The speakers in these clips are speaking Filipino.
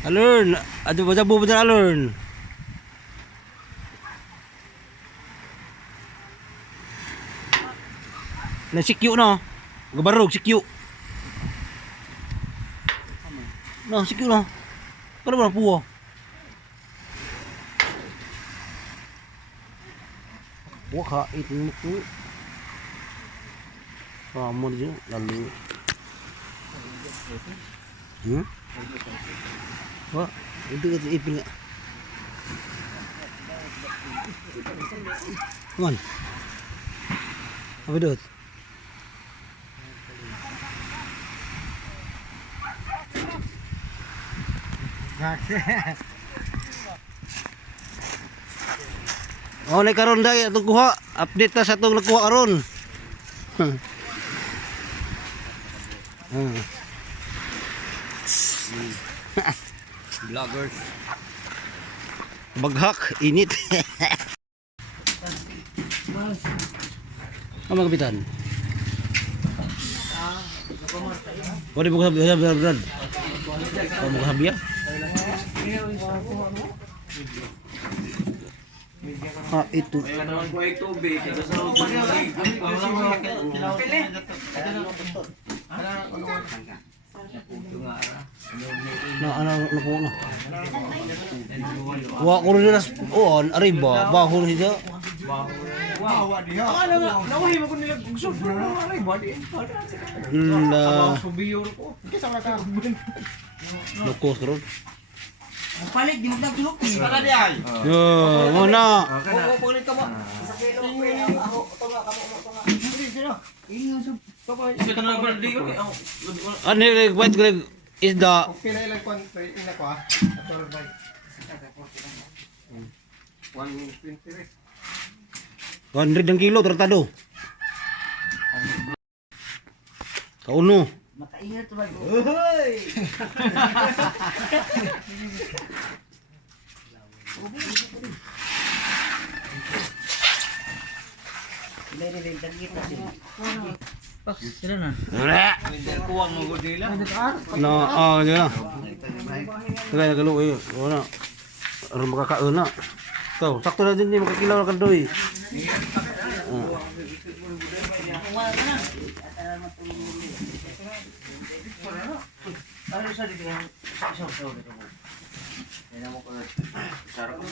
Alun, aduh baca bu bener alun. Nah sikyu no, gabarog sikyu. No sikyu no, kalau mana puo? Puo ka itu muku. Kamu dia lalu. Wah, itu ipin. Mana? Apa itu? Oh, naik karon dah atau kuha update ta satu kuha karon. Vloggers. Baghak init. Apa kapitan? Oh, di buka habis berat. Kamu buka habis ya? Ah, itu. Nah, anak po na. Wa ko rin nas on arriba, baho siya. Wow, dia. Ano nga, nauhi mo ko nila gusto pero ay body. La, Subiyor ko. Kisa ka. lokos karon. Palit di mo nagsulok. Para di ay. Yo, muna. Oo, palit ka mo. Sa kilo ko ako tunga kamo mo tunga. Hindi sino. Ingon sub. Ito na ba di ko. Ano yung white greg isda? Okay na ilang kwan ina ko ah. Ator bay. 120. 100 ang kilo tratado. Kauno. Makaingat to ba? Hoy. Dili kita sila. Sila na. Kuwang mo gud nila. No, oh, yun na. Tagay na galo eh. Wala. Aron makakaon na. Ikaw, sakto na din din makakilaw na kandoy. Ano sa dito? Isaw-saw dito mo. Yan mo ko. Sarap mo.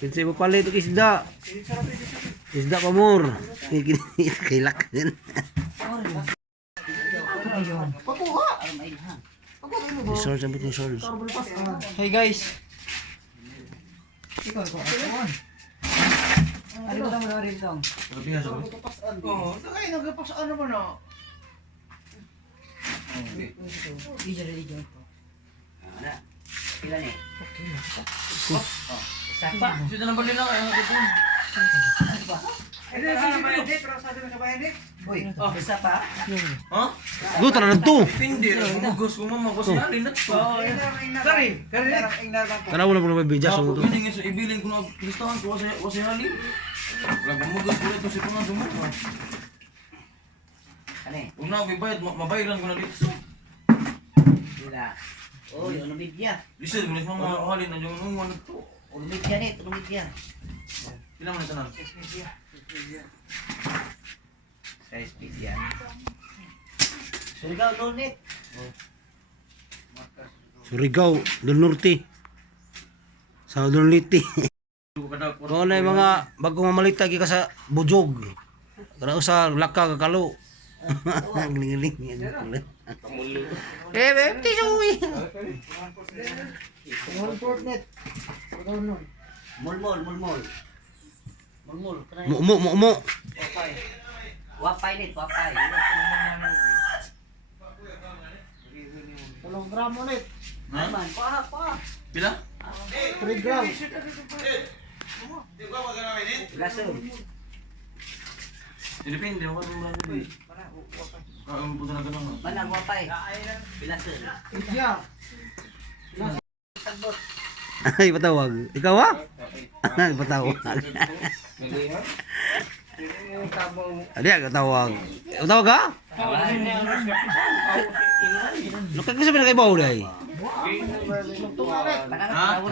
Pinsay mo palit og isda. Isda pa more. Kailak din. Resource ang bitong resource. Hey guys. Ano ba naman rin tong? Oo, sakay nagpasaan naman na. Video video ito. Ana. Ilan eh? Sapa. Sudah na bali na kayo dito. Hindi na hindi pero sabi mo sa bayan ni. Uy, isa pa? Ha? Gusto na nagto. Hindi, gumugos ko mama ko sa halin na. Kari, Tanaw na po na bidya sa mundo. Hindi nga so ibilin ko na listahan ko sa halin. Wala gumugos ko ito si tunga dumo. Ano? Kung na ako ibayad, mabayaran ko na dito. Sila. Oh, yung lumidya. Listen, bilis mo mga halin na yung nung ano to. Lumidya ni, lumidya. Ilan mo na tanan? Size media. Surigao lunit. Surigao del Norte. Southern Liti. Kung ano yung mga bagong mamalita ka sa Bujog. Kaya sa Laka kakalo. Giling-giling. Tisuwi. Mulmol. Mulmol. Mo. Wapay nit, wapay. Tulong gramo ulit. Ay man, pa. Pila? 3 grams. Laso. Depende ako kung ano ba. Ang puto na ganun. Manang wapay. Bilaso. Yeah. Ay, patawag. Ikaw ha? Ay, patawag. Adi, katawag. Katawag ka? Lukag ka sa pinakaibaw dahi.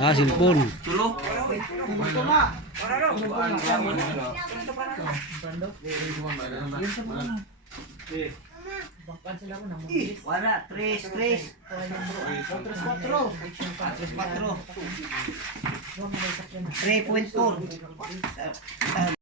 Ah, cellphone. Tulo. Wala, 3, 4. 3.4.